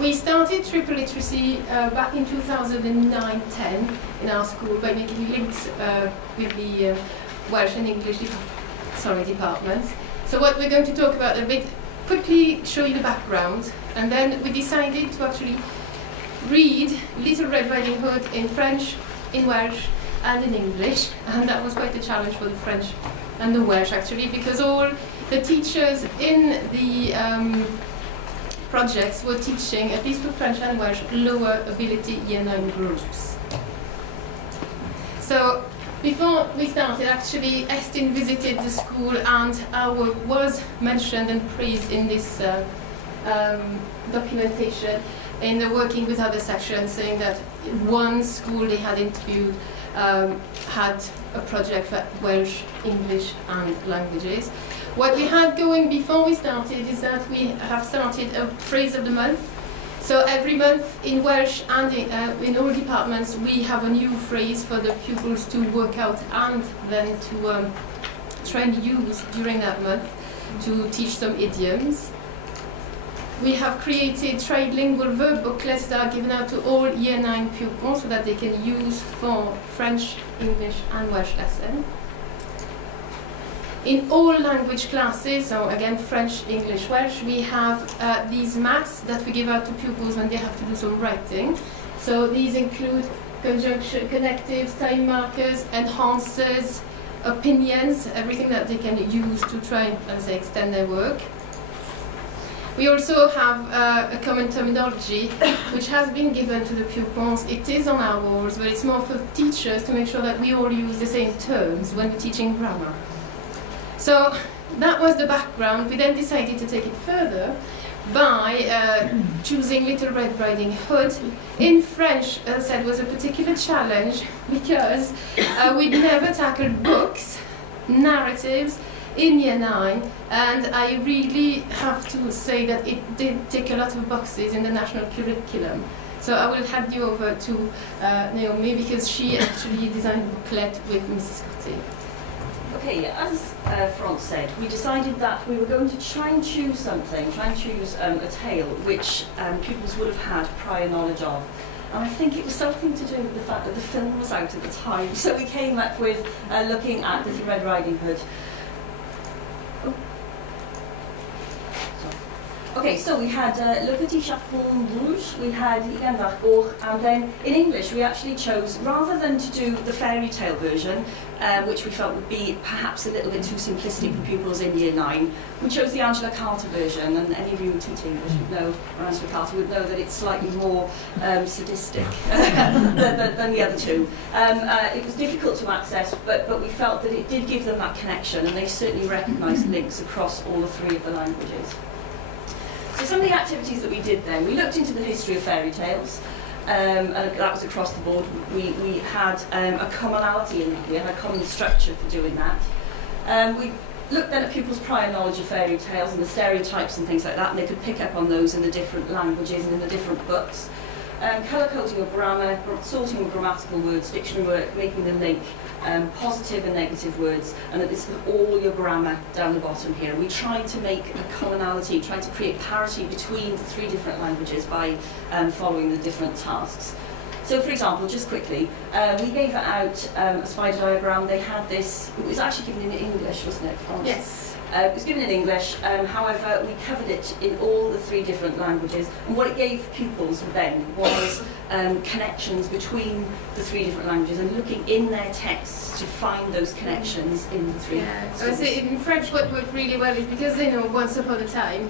we started triple literacy back in 2009-10 in our school by making links with the Welsh and English departments. So what we're going to talk about a bit, quickly show you the background, and then we decided to actually read Little Red Riding Hood in French, in Welsh, and in English, and that was quite a challenge for the French and the Welsh actually, because all the teachers in the projects were teaching, at least for French and Welsh, lower ability Year 9 groups. So before we started, actually, Estin visited the school, and our work was mentioned and praised in this documentation in the working with other sections, saying that one school they had interviewed had a project for Welsh, English and languages. What we had going before we started is that we have started a phrase of the month. So every month in Welsh and in all departments we have a new phrase for the pupils to work out and then to try and use during that month to teach some idioms. We have created trilingual verb booklets that are given out to all Year 9 pupils so that they can use for French, English and Welsh lesson. In all language classes, so again French, English, Welsh, we have these maps that we give out to pupils when they have to do some writing. So these include conjunction, connectives, time markers, enhancers, opinions, everything that they can use to try and say, extend their work. We also have a common terminology which has been given to the pupils. It is on our walls, but it's more for teachers to make sure that we all use the same terms when we're teaching grammar. So that was the background. We then decided to take it further by choosing Little Red Riding Hood. In French, as I said, was a particular challenge because we'd never tackled books, narratives, in Year 9, and I really have to say that it did tick a lot of boxes in the national curriculum. So I will hand you over to Naomi, because she actually designed a booklet with Mrs. Scotty. Okay, as Franz said, we decided that we were going to try and choose something, try and choose a tale which pupils would have had prior knowledge of. And I think it was something to do with the fact that the film was out at the time. So we came up with looking at Little Red Riding Hood. Okay, so we had Le Petit Chaperon Rouge, we had Igan d'Argour, and then in English we actually chose, rather than to do the fairy tale version, which we felt would be perhaps a little bit too simplistic for pupils in Year 9, we chose the Angela Carter version, and any of you who teach English would know, or Angela Carter would know that it's slightly more sadistic than the other two. It was difficult to access, but we felt that it did give them that connection, and they certainly recognised links across all the three of the languages. So some of the activities that we did then, we looked into the history of fairy tales, and that was across the board. We had a commonality in that, we had a common structure for doing that. We looked then at pupils' prior knowledge of fairy tales and the stereotypes and things like that, and they could pick up on those in the different languages and in the different books. Colour coding of grammar, sorting of grammatical words, dictionary work, making the link, positive and negative words, and that this is all your grammar down the bottom here. We tried to make a commonality, tried to create parity between the three different languages by following the different tasks. So for example, just quickly, we gave out a spider diagram. They had this, it was actually given in English, wasn't it, Franz? Yes. It was given in English, however, we covered it in all the three different languages, and what it gave pupils then was connections between the three different languages and looking in their texts to find those connections in the three. Yeah. So in French, what worked really well is because they know once upon a time,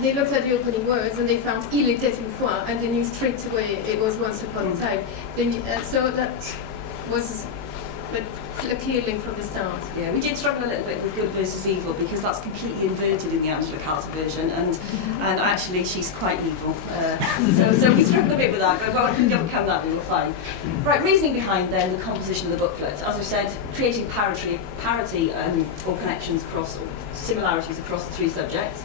they looked at the opening words and they found il était une fois, and they knew straight away it was once upon a time. Then, so that was a clear link from the start. Yeah, we did struggle a little bit with good versus evil because that's completely inverted in the Angela Carter version, and actually she's quite evil. So we struggled a bit with that, but when we could overcome that, we were fine. Right, reasoning behind then the composition of the booklet. As I said, creating parity or connections across, or similarities across the three subjects.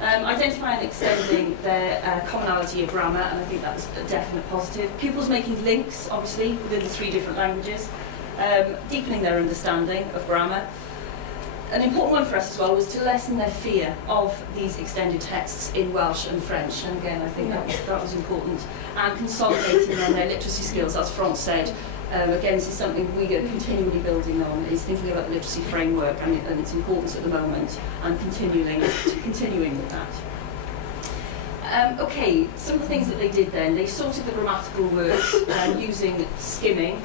Identifying and extending their commonality of grammar, and I think that's a definite positive. Pupils making links, obviously, within the three different languages. Deepening their understanding of grammar. An important one for us as well was to lessen their fear of these extended texts in Welsh and French, and again I think that was important, and consolidating on their literacy skills, as Franz said. Again, this is something we are continually building on, is thinking about the literacy framework and its importance at the moment, and continuing with that. Okay, some of the things that they did then, they sorted the grammatical words using skimming.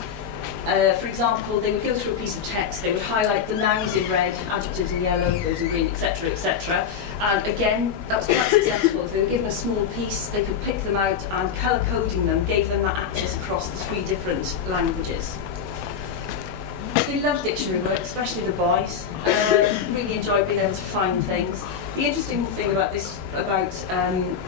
For example, they would go through a piece of text, they would highlight the nouns in red, adjectives in yellow, those in green, etc., etc. And again, that was quite successful. If they were given a small piece, they could pick them out, and colour coding them gave them that access across the 3 different languages. They loved dictionary work, especially the boys. Really enjoyed being able to find things. The interesting thing about this, about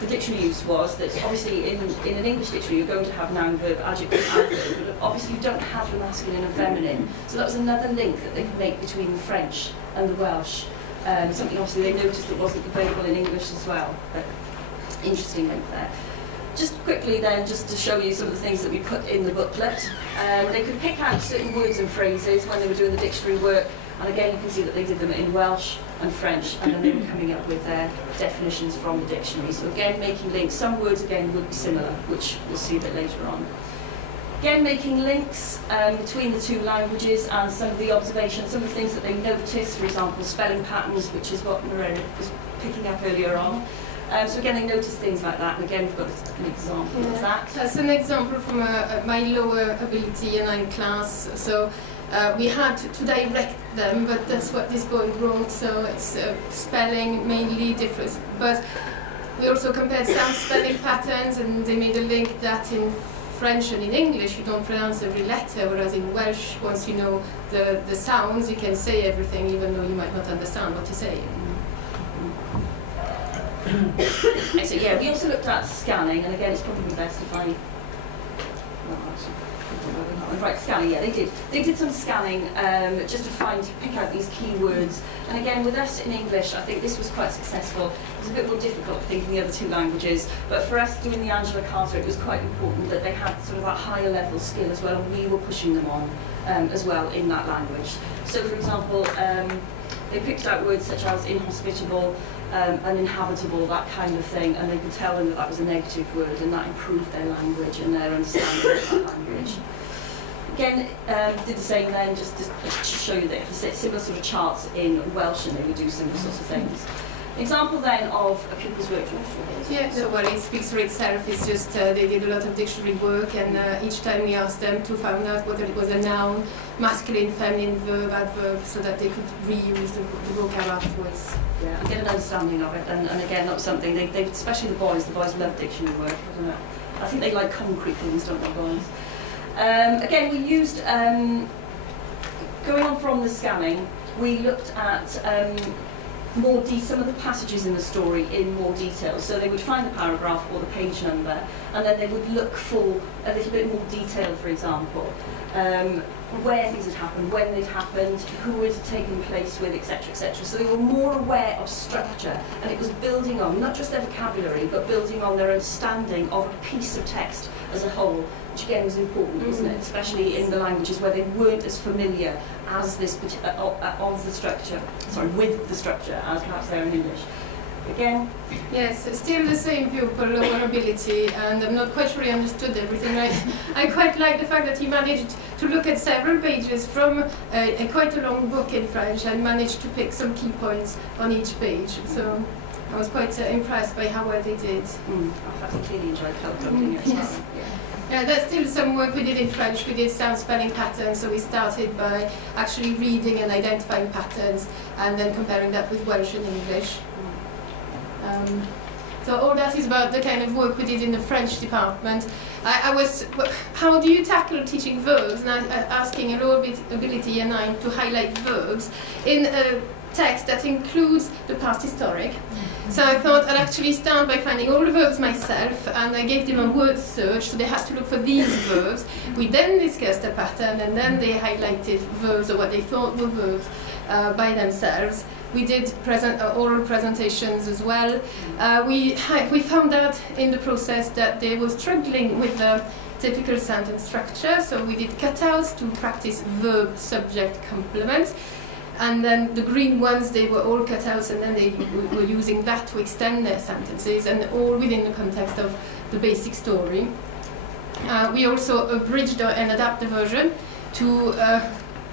the dictionary use, was that obviously in an English dictionary you're going to have noun, verb, adjective, adverb, but obviously you don't have the masculine and feminine. So that was another link that they could make between the French and the Welsh. Something obviously they noticed that wasn't available in English as well. But interesting link there. Just quickly then, just to show you some of the things that we put in the booklet. They could pick out certain words and phrases when they were doing the dictionary work, and again you can see that they did them in Welsh and French, and then they were coming up with their definitions from the dictionary. So again, making links. Some words again would be similar, which we'll see a bit later on. Again, making links between the 2 languages and some of the observations, some of the things that they noticed, for example, spelling patterns, which is what Maria was picking up earlier on. So again, they noticed things like that, and again, we've got an example of that. That's an example from my lower ability in class. So we had to direct them, but that's what is going wrong. So it's spelling mainly differs. But we also compared some spelling patterns, and they made a link that in French and in English you don't pronounce every letter, whereas in Welsh, once you know the sounds, you can say everything, even though you might not understand what you're saying. So yeah, we also looked at scanning, and again, it's probably best if I. Right, scanning. Yeah, they did some scanning just to pick out these keywords. And again, with us in English, I think this was quite successful. It was a bit more difficult, I think, in the other 2 languages. But for us doing the Angela Carter, it was quite important that they had sort of that higher level skill as well, and we were pushing them on as well in that language. So, for example, they picked out words such as inhospitable, uninhabitable, that kind of thing, and they could tell them that that was a negative word, and that improved their language and their understanding of that language. Again, did the same then, just to show you that similar sort of charts in Welsh, and they would do similar sorts of things. Example then of a pupil's work. Yeah, no worries, it speaks for itself. It's just they did a lot of dictionary work, and each time we asked them to find out whether it was a noun, masculine, feminine, verb, adverb, so that they could reuse the vocab afterwards. Yeah, and get an understanding of it. And again, that was something they especially the boys love dictionary work. I don't know. I think they like concrete things, don't they, boys? Again, we used going on from the scanning. We looked at some of the passages in the story in more detail. So they would find the paragraph or the page number, and then they would look for a little bit more detail, for example, where things had happened, when they'd happened, who it had taken place with, etc., etc. So they were more aware of structure, and it was building on not just their vocabulary, but building on their understanding of a piece of text as a whole, which again was important, wasn't it? Especially in the languages where they weren't as familiar as this of the structure, with the structure as perhaps they're in English. Again? Yes, still the same pupil, lower ability, and I'm not quite sure he understood everything. I quite like the fact that he managed to look at several pages from quite a long book in French and managed to pick some key points on each page. So I was quite impressed by how well they did. I particularly enjoyed color coding as well. Yes. There's still some work we did in French. We did some spelling patterns, so we started by actually reading and identifying patterns and then comparing that with Welsh and English. So all that is about the kind of work we did in the French department. How do you tackle teaching verbs? And asking a low ability year 9 to highlight verbs in a text that includes the past historic. So I thought I'd actually start by finding all the verbs myself, and I gave them a word search, so they had to look for these verbs. We then discussed the pattern, and then they highlighted verbs or what they thought were verbs by themselves. We did oral presentations as well. We found out in the process that they were struggling with the typical sentence structure, so we did cutouts to practice verb, subject, complement. And then the green ones, they were all cutouts, and then they were using that to extend their sentences, and all within the context of the basic story. We also abridged and adapted the version to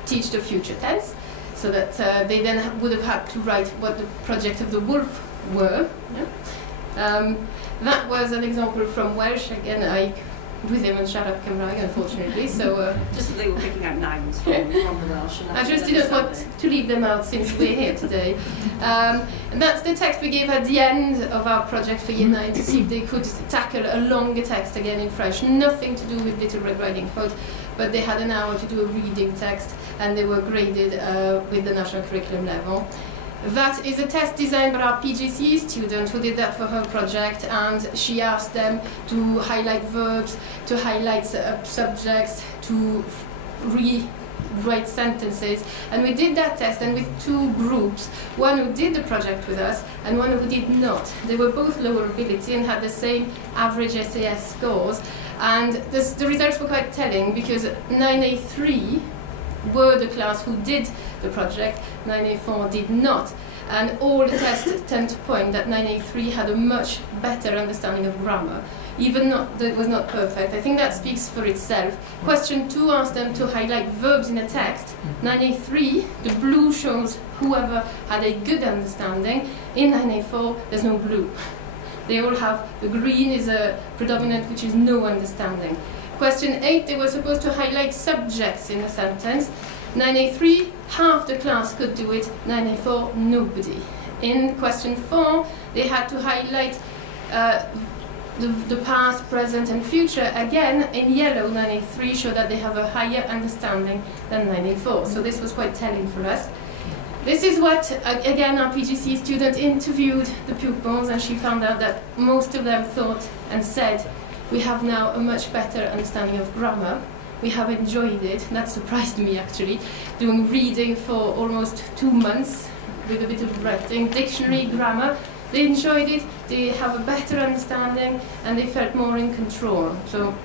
teach the future tense, so that they then would have had to write what the project of the wolf were. Yeah? That was an example from Welsh. Again, I with him and shut up Cymraeg, unfortunately. So just that they were picking out nouns from the Welsh. I just didn't want to leave them out since we're here today. And that's the text we gave at the end of our project for Year 9 to see if they could tackle a longer text again in French. Nothing to do with Little Red Riding Hood, but they had an hour to do a reading text, and they were graded with the national curriculum level. That is a test designed by our PGCE student who did that for her project, and she asked them to highlight verbs, to highlight subjects, to rewrite sentences. And we did that test, and with two groups, one who did the project with us and one who did not. They were both lower ability and had the same average SAS scores. And the results were quite telling, because 9A3 were the class who did the project, 9A4 did not. And all the tests tend to point that 9A3 had a much better understanding of grammar, even though it was not perfect. I think that speaks for itself. Question 2 asked them to highlight verbs in a text. 9A3, the blue shows whoever had a good understanding. In 9A4, there's no blue. They all have, the green is a predominant, which is no understanding. Question 8, they were supposed to highlight subjects in a sentence. 9A3, half the class could do it. 9A4, nobody. In question 4, they had to highlight the past, present, and future. Again, in yellow, 9A3 showed that they have a higher understanding than 9A4. So this was quite telling for us. This is what, again, our PGC student interviewed the pupils, and she found out that most of them thought and said, we have now a much better understanding of grammar. We have enjoyed it. That surprised me, actually. Doing reading for almost 2 months with a bit of writing, dictionary, grammar. They enjoyed it. They have a better understanding, and they felt more in control. So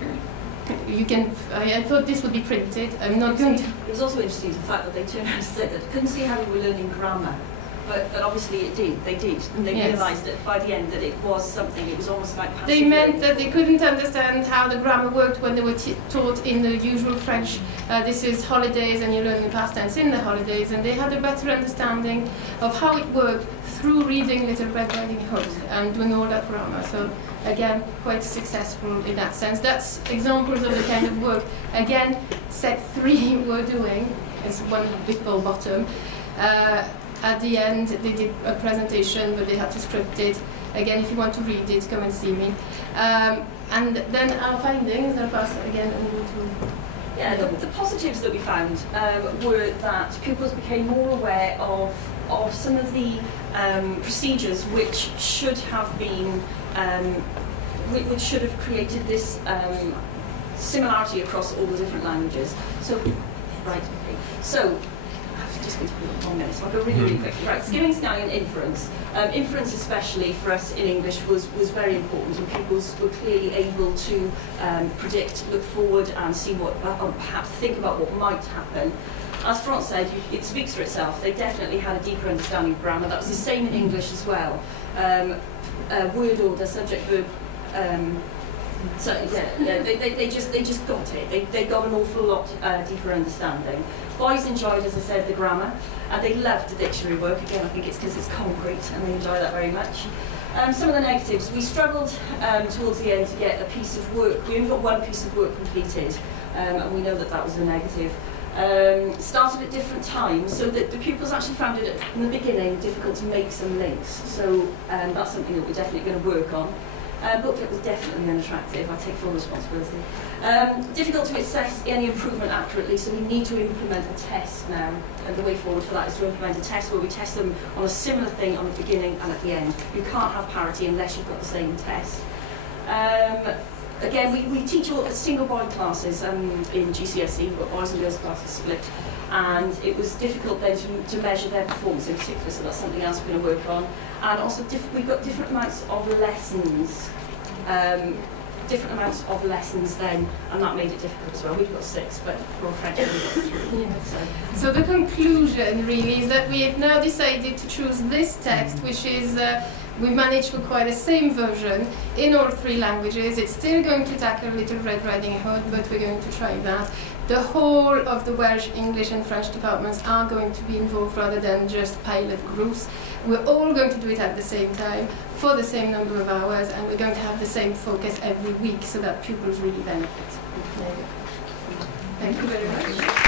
you can. I thought this would be printed. I'm not going to. It was also interesting the fact that they turned around and said that they couldn't see how we were learning grammar. But obviously it did, they did, and they realised that by the end that it was something, it was almost like passive. They meant that they couldn't understand how the grammar worked when they were taught in the usual French, this is holidays and you learn the past tense in the holidays, and they had a better understanding of how it worked through reading Little Red Riding Hood and doing all that grammar. So again, quite successful in that sense. That's examples of the kind of work, again, set 3 were doing, as one big ball bottom. At the end, they did a presentation, but they had to script it. Again, if you want to read it, come and see me. And then our findings, I'll pass again and go to... Yeah, the positives that we found were that pupils became more aware of some of the procedures which should have been, which should have created this similarity across all the different languages. So, right, okay. So, just going to put 1 minute, so I'll go really, really quickly. Right, skimming, scanning, and inference. Inference, especially for us in English, was very important, and pupils were clearly able to predict, look forward, and see what, or perhaps think about what might happen. As France said, it speaks for itself. They definitely had a deeper understanding of grammar. That was the same in English as well. Word order, subject, verb. So yeah, they just got it. They got an awful lot deeper understanding. Boys enjoyed, as I said, the grammar, and they loved the dictionary work. Again, I think it's because it's concrete, and they enjoy that very much. Some of the negatives, we struggled towards the end to get a piece of work. We only got 1 piece of work completed, and we know that that was a negative. Started at different times, so that the pupils actually found it in the beginning difficult to make some links. So that's something that we're definitely going to work on. Booklet was definitely unattractive, I take full responsibility. Difficult to assess any improvement accurately, so we need to implement a test now. And the way forward for that is to implement a test where we test them on a similar thing on the beginning and at the end. You can't have parity unless you've got the same test. Again, we teach all single boy classes in GCSE, we've got boys and girls classes split. And it was difficult then to measure their performance in particular, so that's something else we're going to work on. And also we've got different amounts of lessons. different amounts of lessons then, and that made it difficult as well. We've got 6, but for French we've got 3. Yeah. So the conclusion really is that we have now decided to choose this text, which is we managed for quite the same version in all 3 languages. It's still going to tackle Little Red Riding Hood, but we're going to try that. The whole of the Welsh, English and French departments are going to be involved rather than just pilot groups. We're all going to do it at the same time for the same number of hours, and we're going to have the same focus every week so that pupils really benefit. Thank you very much.